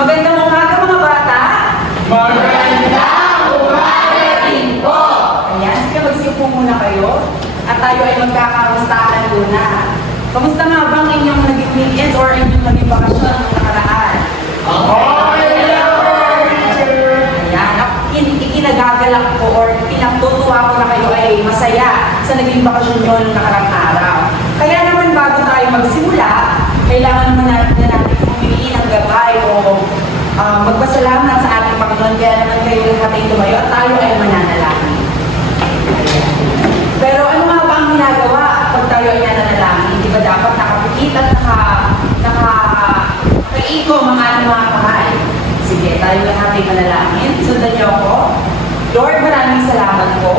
Magandang umaga mga bata! Magandang umaga rin po! Ayan, sige magsiupo muna kayo at tayo ay magkakamustahan muna. Kamusta nga bang inyong naging weekends or inyong naging bakasyon ng nakaraan? Ayan, ikinagagalak ko or pinagtutuwa ko na kayo ay masaya sa naging bakasyon nyo ng nakarang araw. Kaya naman bago tayo magsimula, kailangan naman natin humingi ng gabay o magpasalamat sa ating Panginoon. Kaya naman kayo lahat ay tumayo at tayo ay mananalangin. Pero ano nga ba ang ginagawa pag tayo ay nananalangin? Di ba dapat nakapikit at nakaiko mga kamay? Sige, tayo lahat ay manalangin. Sundan niyo ako. Lord, maraming salamat po.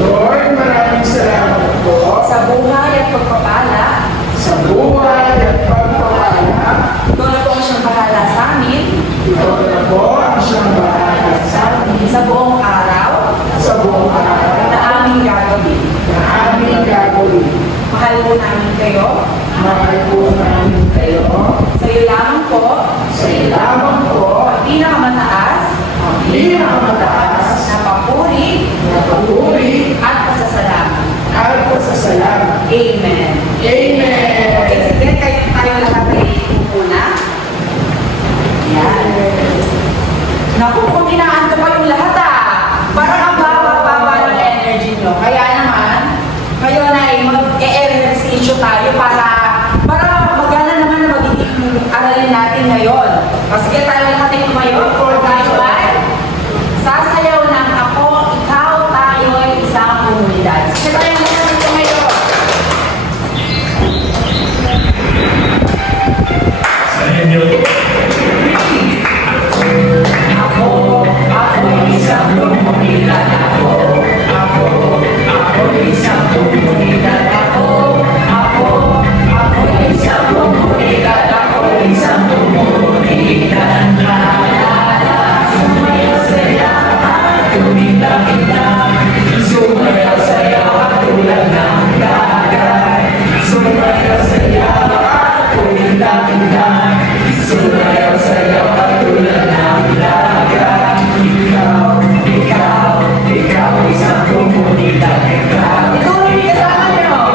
Lord, maraming salamat po Sa buhay at pagpapala. sa buhay at pagpapala. Ikaw na po ang siyang bahala sa amin. Ikaw na po ang siyang bahala sa amin Sa buong araw sa buong araw na aming gagawin. na aming gagawin. Mahal po namin kayo. Mahal po namin kayo. Sa iyo lamang po. Sa ilamang po Ang pinakamataas. ang pinakamataas Na papuri. na papuri At pasasalamat. at pasasalamat. Amen. Amen! Okay, sige, tayo lahat ay muna. Yan. Naku, kung inaanto pa yung lahat parang ang baba-baba ng energy nyo. Kaya naman, ngayon ay mag-e-exercise tayo para magana naman na magiging aralin natin ngayon. Sige, tayo lahat ay tumayo. Tayo ay sasayaw ng ako, ikaw, tayo ay isang komunidad. Sige, tayo lahat ay tumayo. Ikaw rin kasama nyo.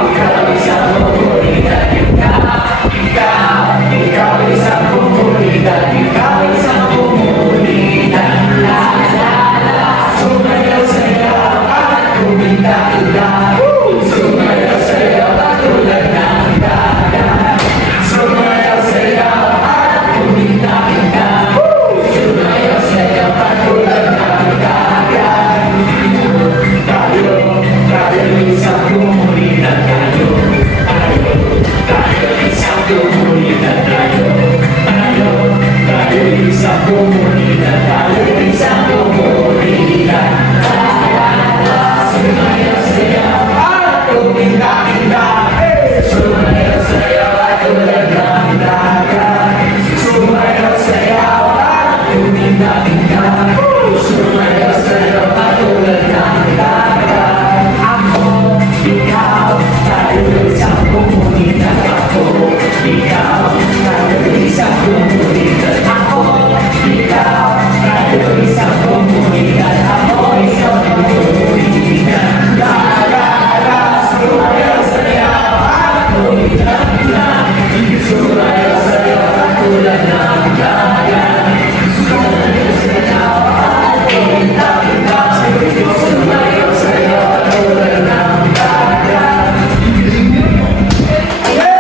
Ayan.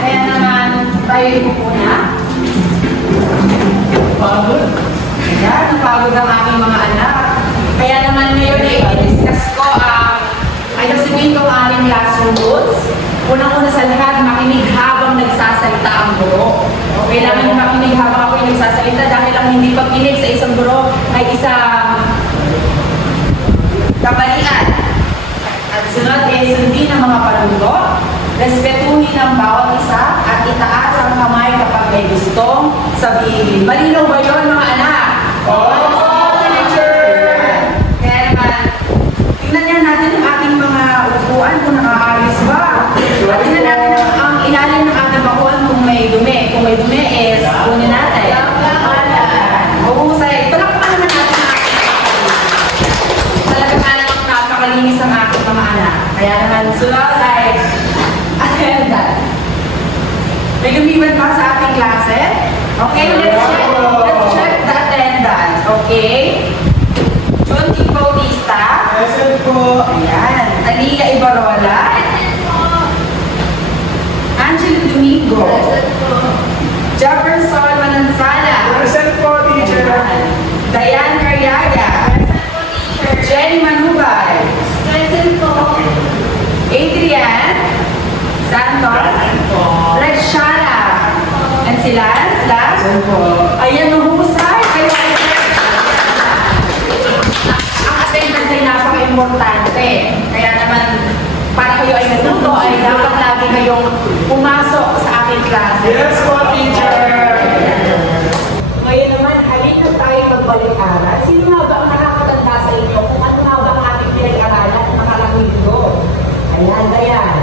Kaya naman tayo ipupo na. Ayan, napagod ang aking mga anak. Kaya naman ngayon ay i-discuss ko ay sasabihin ko ang ating classroom rules. Unang-una sa lahat, makinig habang nagsasalita ang guro. Kailangan nyo makinig habang ako ay nagsasalita dahil ang hindi pagkinig sa isang guro ay isang kabalian. At sunod ay sundin ang mga panundo, respetuhin ang bawat isa at itaas ang kamay kapag may gustong sabihin. Malinaw ba yun mga anak? Kaya naman, tingnan niya natin ang ating mga upuan kung nakaayos ba. At tingnan natin ang ilalim ng ating bakuan May lumiban ba sa ating klase? Okay, let's check the attendance. Okay? John T. Bautista. Present po. Ayan. Aliyah Ibarola. Angelo Domingo. Jefferson Manansala. Present po, teacher. Ayan. Diane Carriaga. Jenny Manubay. Adrian Santos. Rex Shara. And si Lance. Present po. Ayan, mahusay. Ang attendance ay napaka-importante. Kaya naman, para kayo ay natuto, ay dapat lagi kayong pumasok sa aking klase. Yes po, teacher. Ngayon naman, halika tayo magbalik-aral. Sino nga ba ang nakakatanda sa inyo kung ano nga ba ang ating pinag-aralan at nakarang linggo? Ayan, Dayan.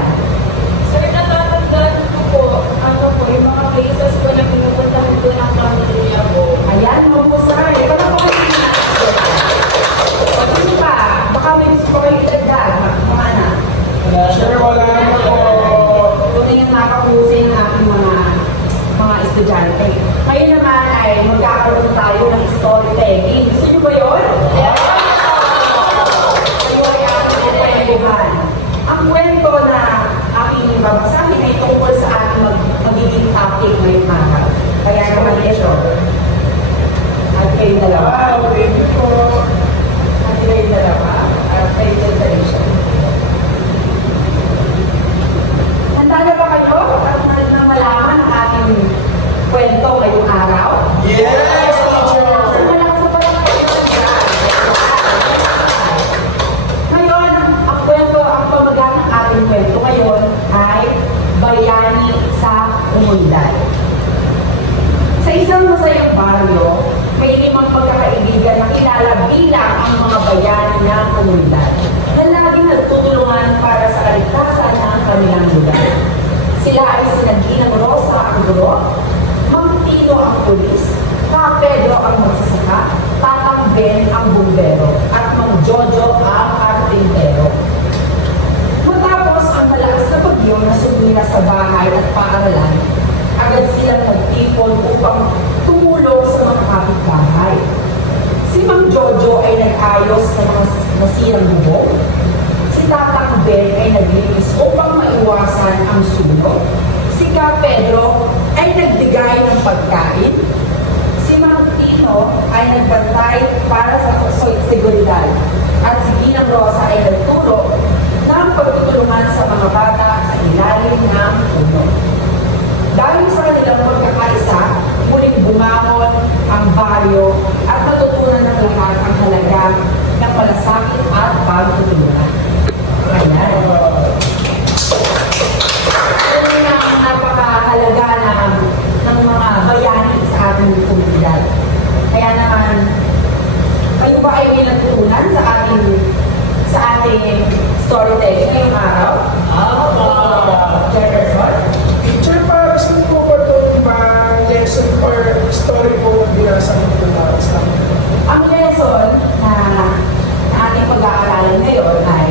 Sir, natatandaan ko po, ano po, yung mga places po na pinupuntahan ko ng pamilya ko. Ayan, mahusay. Para po kayo sino pa? Baka may gusto ko kayo idagdag, mga anak. Sure, wala na po. Kung yung nakakahusay ng ating mga estudyante. Ngayon naman ay magkakaroon tayo ng storytelling. Gusto niyo ba yun? Kayo ay ating kwentuhan. Ang kwento na aking babasahin ay tungkol sa ating magiging topic ngayong araw. Kaya naman ito. At kayo dalawa. Wow, thank you po. At kayo dalawa. At kayo presentation. Handa na ba kayo? At na malaman ang ating kwento ngayong araw? Yes, teacher. Malakas pa lang kayo. Ngayon, ang kwento, ang pamagat ng ating kwento ngayon ay Bayani sa Umunday. Sa isang masayang baryo, may limang pagkakaibigan na kilala bilang ang mga bayani ng komunidad na laging nagtutulungan para sa kaligtasan ng kanilang lugar. Sila ay sina Ginang Rosa ang guro, Mang Tino ang pulis, Ka Pedro ang magsasaka, Tatang Ben ang bumbero, at Mang Jojo ang karpintero. Matapos ang malakas na bagyo na sumira sa bahay at paaralan, agad silang nagtipon upang tumulong sa mga kapitbahay. Si Mang Jojo ay nag-ayos sa mga nasirang bubong. Si Tatang Ben ay naglinis upang maiwasan ang sunog. Si Ka Pedro ay nagbigay ng pagkain. Si Mang Tino ay nagbantay para sa seguridad. At si Ginang Rosa ay nagturo ng pagtutulungan sa mga bata sa ilalim ng puno. Dahil sa kanilang pagkakaisa, muling bumangon ang baryo at natutunan ng lahat ang halaga ng palasakit at pagtutulungan. Ayan. Yan ang napakahalaga ng mga bayani sa ating komunidad. Kaya naman, kayo ba ay may natutunan sa ating storytelling ngayong araw? Jefferson? Teacher, para saan po ba itong lesson or story po na binasa mo po para sa amin? Ang lesson na ating pag-aaralan ngayon ay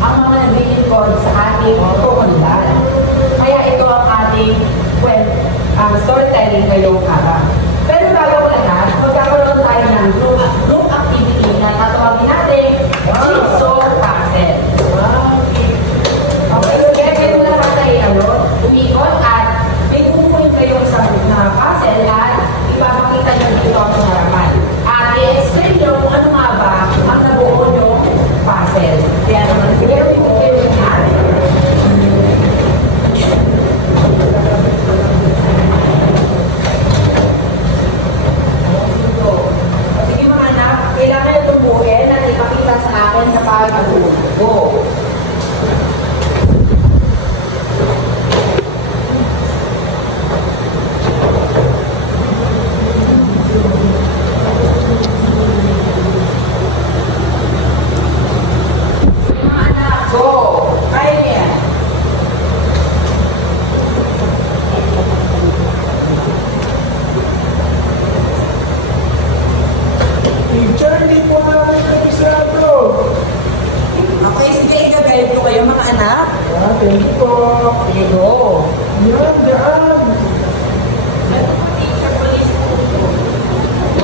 ang mga naglilingkod sa ating komunidad. Kaya ito ang ating storytelling ngayong araw. Pero bago ko lahat, magkakaroon tayo ng group activity na tatawagin natin Jigsaw Puzzle. Okay, so kaya mo lahat ay umikot at may kukuhin kayo sa puzzle at ipapakita nyo dito sa harapan. At i-explain nyo kung ano nga ba ang nabuo nyo puzzle. Kaya naman, sige, kayo natin. Sige mga anak, kailangan nyo tumbuhin at ipakita sa akin na parang nabuo. Mga anak, go! Kaya niya. Teacher, hindi po namin kabisado. Okay, sige, i-guide ko kayo mga anak. Thank you po. Sige, go. Yan, daan. Ano po, teacher, police po po.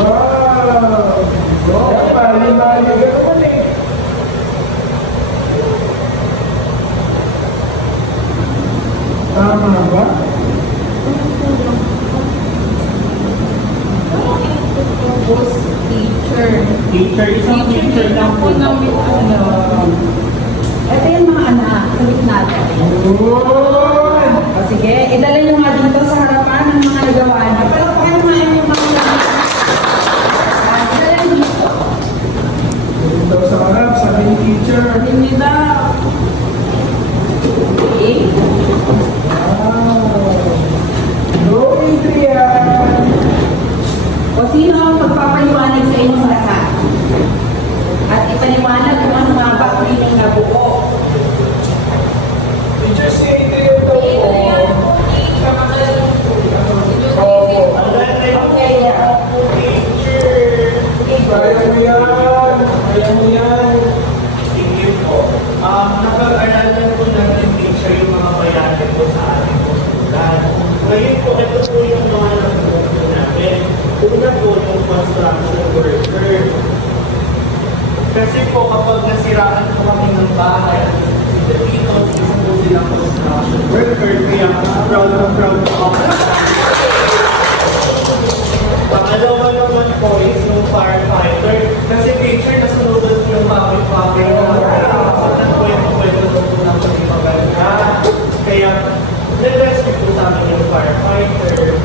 Wow! Wow, mali-mali ka naman eh. Tama ba? Boss, teacher. Teacher, isang teacher lang po. namin Ito yung mga anak, sagot natin. Yun! O sige, idala nyo nga dito sa harapan ng mga nagawa niyo. Pero kung ano nga yung mga idala nyo dito. Dito sa harap, sabi ni teacher. Hindi nila. Okay. Wow! No, Adrian! O sino ang magpapaliwanag sa inyo sa asa? At ipaliwanag kung ano nga ba ang inyong nabuo. Teacher, si Adrian daw Ito na yan po. po, teacher. Magaling po. Oo. Ang ganda yung Okay, yeah. po, teacher. Kaya mo yan! Kaya mo yan! Sige po. Napag-aralan po natin, teacher, yung mga bayani po sa ating hospital. Ngayon po, ito po yung mga nabuo po natin. Una po yung construction worker. Kasi po kapag nasiraan po kami ng bahay, dito, isa po silang construction worker. Kaya proud na proud po ako. Pangalawa naman po is yung firefighter. Kasi teacher, nasunugan po yung bakit-bakit na so nagkwento-kwento po ng pagpapaganda. Kaya nag-rescue po sa amin yung firefighter.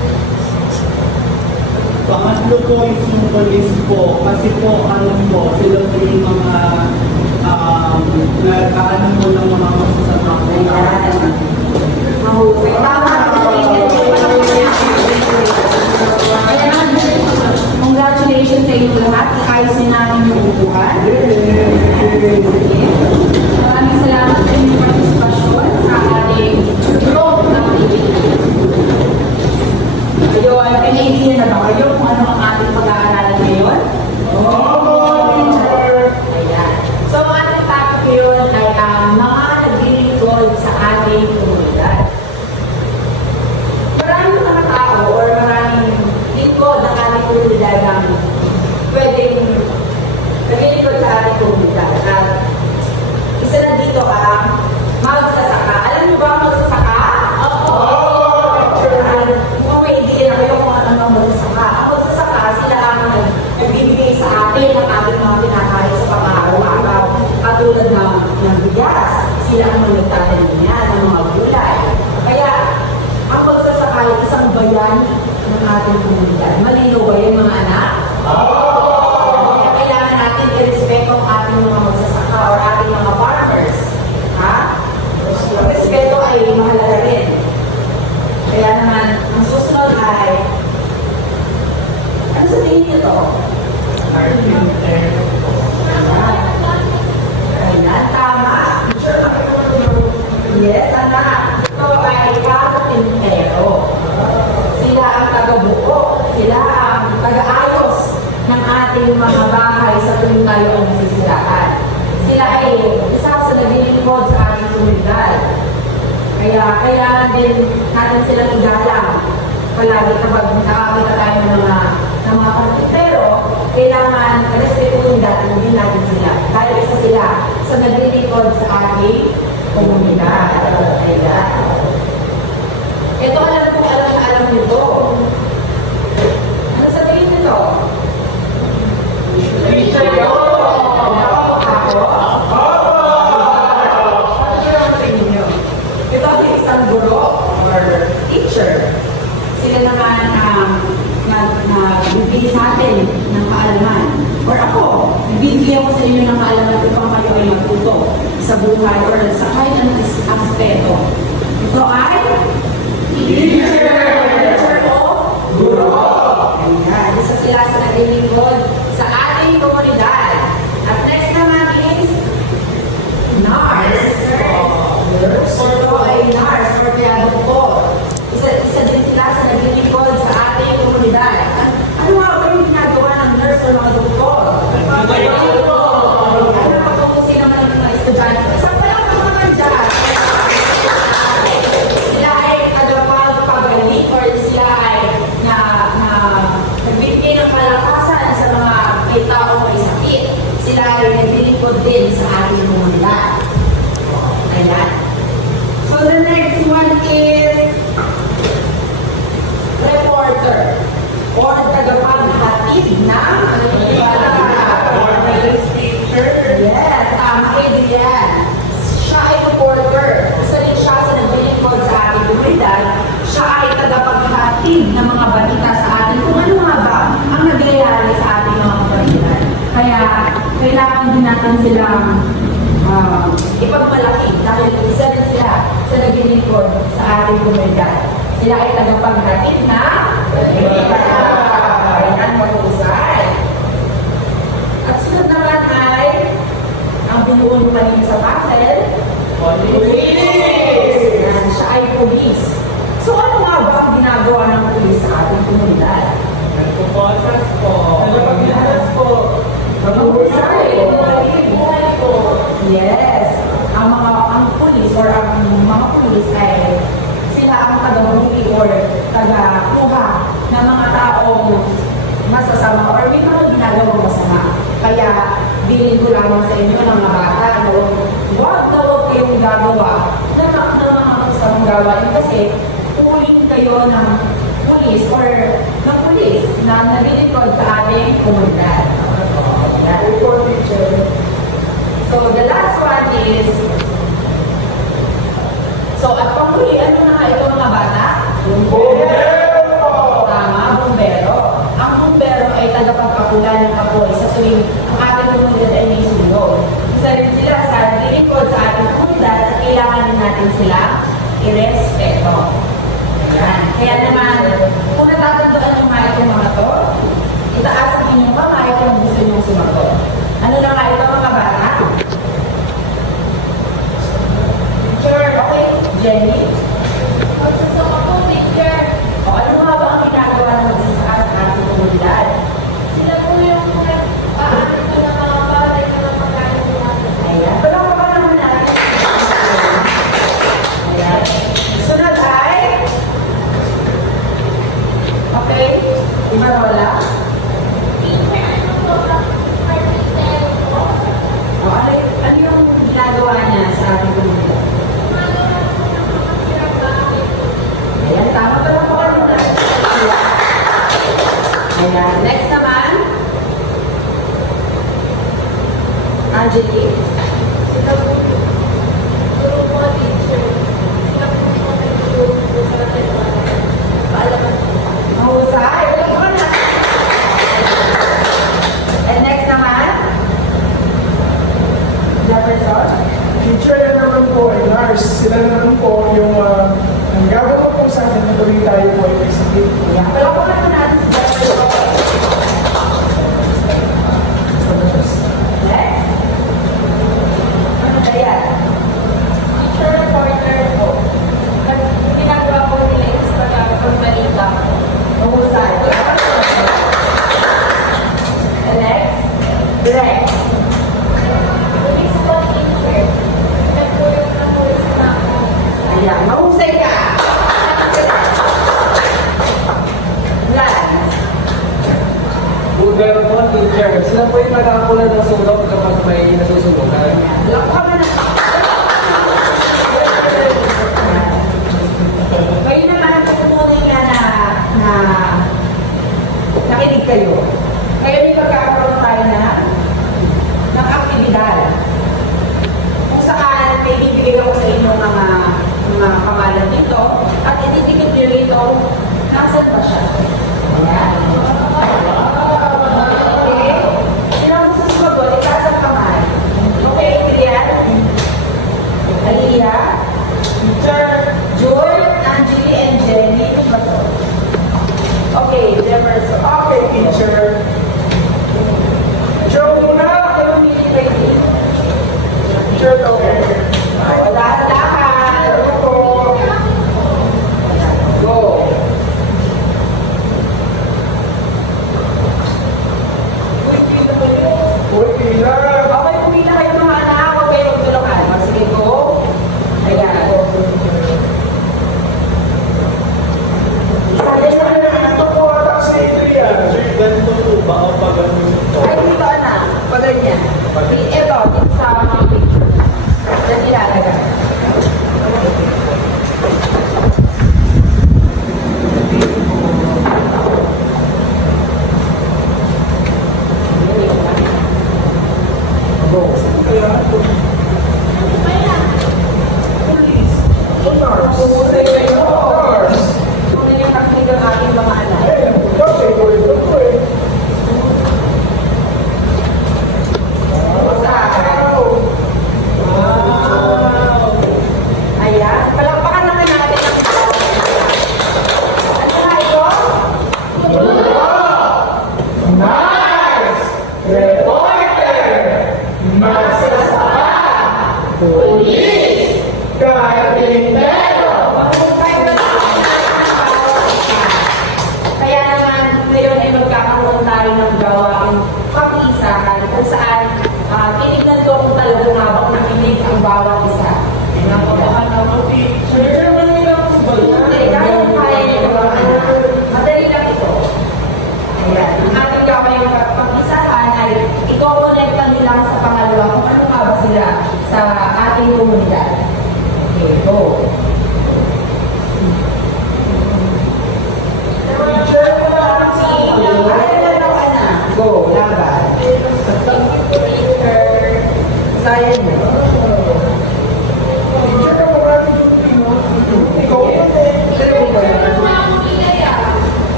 Pangatlo po is yung police po. Kasi po, ano po, sila po yung mga nagkaano po ng mga masasamang Ayan. Mahusay. Tama. Ayan. Congratulations sa inyo lahat. Iayos na namin yung upuan. Maraming salamat sa inyong partisipasyon sa ating group activity. Ayun, pinaigihan na ba kayo kung ano ang ating pag-aaralan ngayon? Ayan. So, ang ating topic ngayon ay ang mga naglilingkod sa ating komunidad. Maraming mga tao or maraming lingkod ng ating komunidad ang pwedeng naglilingkod sa ating komunidad. At isa na dito ang magsasaka. Alam niyo ba ang magsasaka? Mukhang may idea na kayo kung ano ang magsasaka. Ang magsasaka, sila ang nagbibigay sa atin ng ating mga pinakain sa pang-araw-araw. Katulad ng bigas, sila ang nagtatanim niya ng mga gulay. Kaya, ang magsasaka ay isang bayani ng ating komunidad. Malinaw ba yan mga anak? Kaya kailangan natin i-respeto ang ating mga magsasaka or ating mga farmers. Ha? Ang respeto ay mahalaga rin. Kaya naman, ang susunod ay, ano sa tingin niyo to? Ayan, tama. Yes, anak. Ito ay karpintero. Sila ang tagabuo. Sila ang taga-ayos ng ating mga bahay sa tuwing tayo ang nasisiraan. Sila ay isa sa naglilingkod sa ating komunidad. Kaya kailangan din natin silang igalang palagi kapag nakakita tayo ng mga karpintero, kailangan respetuhin din natin sila. Dahil isa sila sa naglilingkod sa ating komunidad. Ayan. Ito alam nito. Ano sa tingin nito? Ito ay isang guro or teacher. Sila naman nagbibigay sa atin ng kaalaman. Or ako, nagbibigay ako sa inyo ng kaalaman upang kayo ay matuto sa buhay or sa kahit anong aspeto. Ito ay teacher o guro. Ayan, isa sila sa naglilingkod sa ating komunidad. At next naman is nurse. Ito ay nurse or kaya doktor. Isa din sila sa naglilingkod sa ating komunidad. Ano nga ba yung ginagawa ng nurse o mga doktor? Ano pa kung sila man ng mga estudyante? Isang pa lang naman dyan. Sila ay siya ay tagapaghatid ng mga balita sa atin kung ano nga ba ang nagyayari sa ating mga kababayan. Kaya kailangan din natin silang ipagmalaki dahil isa rin sila sa naglilingkod sa ating komunidad. Sila ay tagapaghatid na balita. Ayan, mahusay. At sunod naman ay ang binuon kanina sa puzzle, police! Yan, siya ay police. So ano nga ba ang ginagawa ng police sa ating komunidad? Nagpuposas po. Nagpapaglalas po. Mahusay. Buhay po. Yes. Ang police or ang mga police ay sila ang taga-buli or taga-kuha ng mga taong masasama or may mga ginagawang masama. Kaya bilin ko lamang sa inyo ng mga bata na huwag na huwag kayong gagawa ng mga masamang gawain kasi uling kayo ng pulis or ng pulis na nalilingkod sa ating komunidad. Yan. So the last one is at panghuli, ano na nga ito mga bata? Tama, bumbero. Ang bumbero ay tagapagpapula ng apoy sa tuwing ang ating komunidad ay may sunog. Isa rin sila sa lilingkod sa ating komunidad at kailangan din natin sila irespeto. Ayan. Kaya naman, kung natatandaan nyo nga itong mga to, itaas ang inyong kamay kung gusto nyo sumagot. Ano na nga ito mga bata? Teacher, okay? Jenny? Magsusok ako, teacher. O ano nga ba ang ginagawa ng magsasaka sa ating komunidad? Sila po yung nag-aano ko ng mga palay na napagkain ko natin. Ayan. Walang pa naman natin. Ayan. Sunod ay? Okay. Imarola. Teacher, ano po ba? Carpenter po. O ano yung ginagawa niya sa ating komunidad? Gumagawa po ng mga sirang bahay. Ayan. Tama pa lang po ano na. Ayan. Next naman. Angelique. Sila po yung guru po, teacher. Sila po yung nag-guru po sa atin. Paalaman po. Mahusay. Wala pa na. And next naman. Jefferson. Teacher na naman po ay nurse. Sila naman po yung ang gagawin po sa atin na tuloy tayo po ay execute. Ayan. Wala pa naman natin si Jefferson. Next. Ano ba yan? Teacher reporter po. Yung ginagawa po nila is pagbalita po. Mahusay. And next. Rex. Police po, teacher. Nagpulong na po sa mga Ayan. Mahusay ka. Lance. Bumbero po, teacher. Sila po yung nagkakakulan ng sunog kapag may nasusunugan. Lakpan na. Kayo naman ang tutunin nga na nakinig kayo. Ngayon yung magkakaroon tayo ng aktibidad. Kung saan may bibigay ako sa inyo mga pangalan dito at ididikit nyo rito nasan ba siya. Ayan. Okay? Sino ang gusto sumagot? Itaas ang kamay. Okay, Kilian? Aliyah? Teacher? Joy, Angeli, and Jenny. Ito ba to? Okay, Jefferson. Okay, teacher. Teacher, muna! Kayo meeting ready? Teacher, okay. O, dahan-dahan. Ano po? Go. Uy, pila! Okay, pumila kayo mga anak. Huwag kayo magtulungan. O, sige, go. Ayan. Isa din na Ito po ata si Adrian. Ganito po ba o pag ganito? Ay, dito anak. Pag ganyan. Ito, dito sa mga picture. Diyan ilalagay.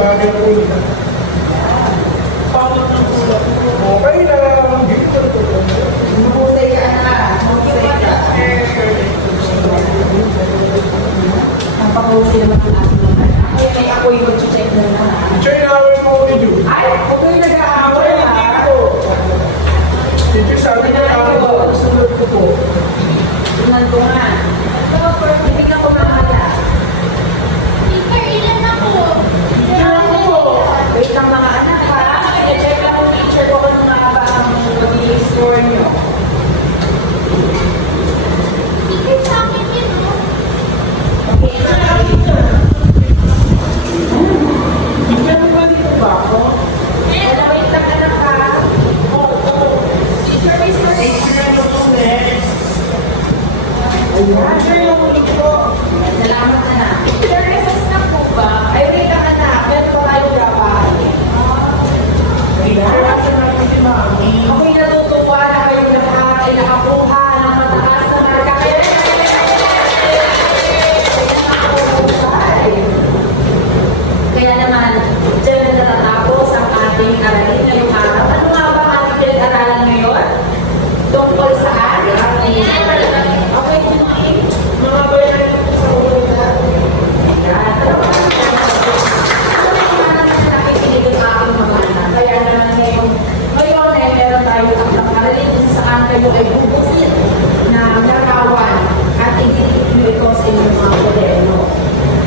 bagay po nila. Pangit ng ulam. Okay na, hindi ko ito. Mahusay ka na. Mahusay ka. Ang pangusay naman ang ating mga anak. Kaya may ako'y mag-check na naman. Teacher, inaaway mo ako ni Ju. Ay, huwag kayo nag-aaway Teacher, hindi ha. ko. Teacher, sabi ko inaaway mo ako. Sunod ko po. Tingnan ko nga. Hindi na ko mamaya. Teacher, ilan ako? Wait lang mga anak ha. I-check lang yung teacher ko kung nga ba ang magiging score nyo. Teacher, sa akin yun, no? Okay, teacher. Teacher, naman dito ba ako? Wala, wait lang anak ha. Teacher, may score. Teacher, yung ulit ko. Salamat anak. Teacher, recess na po ba? Ay, wait lang anak. Meron pa tayong dapat. Teacher, asan na po si Mami? Ako'y natutuwa na kayong lahat ay nakakuha ng mataas na marka. Kaya naman, dyan na natatapos ang ating aralin ngayong araw. Ano nga ba ang ating pinag-aralan ngayon? Tungkol saan? Okay, Judy. Mga bayan po sa ulan. Ayan. Ano naman nakikinig ang aking mga anak? Kaya naman ngayon ay meron tayo ang aralin kung saan kayo ay bubukin na larawan at ididikit nyo ito sa inyong mga moderno.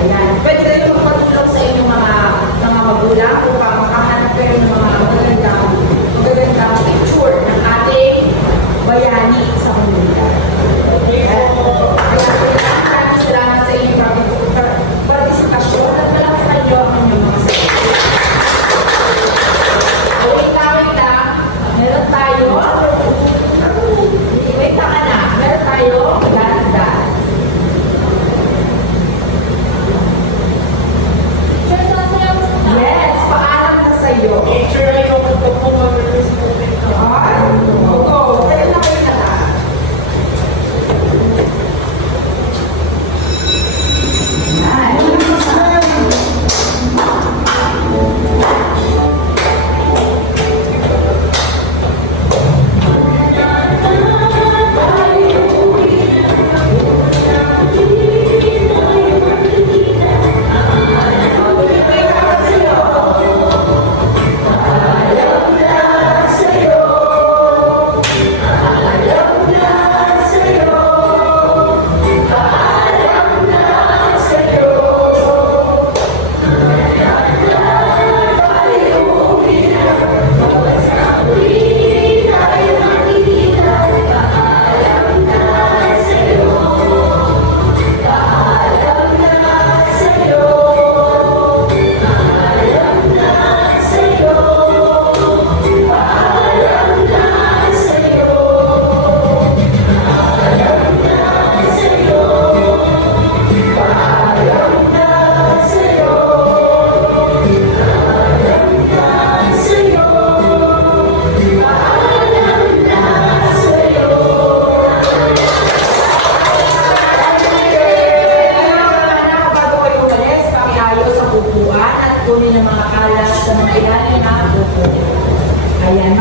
Ayan. Pwede kayo magpatulong sa inyong mga magulang upang makahanap kayo ng mga magagandang picture ng ating bayani sa komunidad. Maraming salamat sa inyong partisipasyon at malaki kayo ang inyong mga sagot. Wait lang. Meron tayo. Wait lang anak. Meron tayo. Dance. Teacher, sasayaw mo na. Yes, paalam na sa'yo. Teacher, ayaw ko po po mag-responde ka. Ay, oo. Kaya na kayo na lang. Ay, bago kayo umalis, pakiayos sa upuan at kunin ang mga kalas sa mga ilalim na upo. Ayan,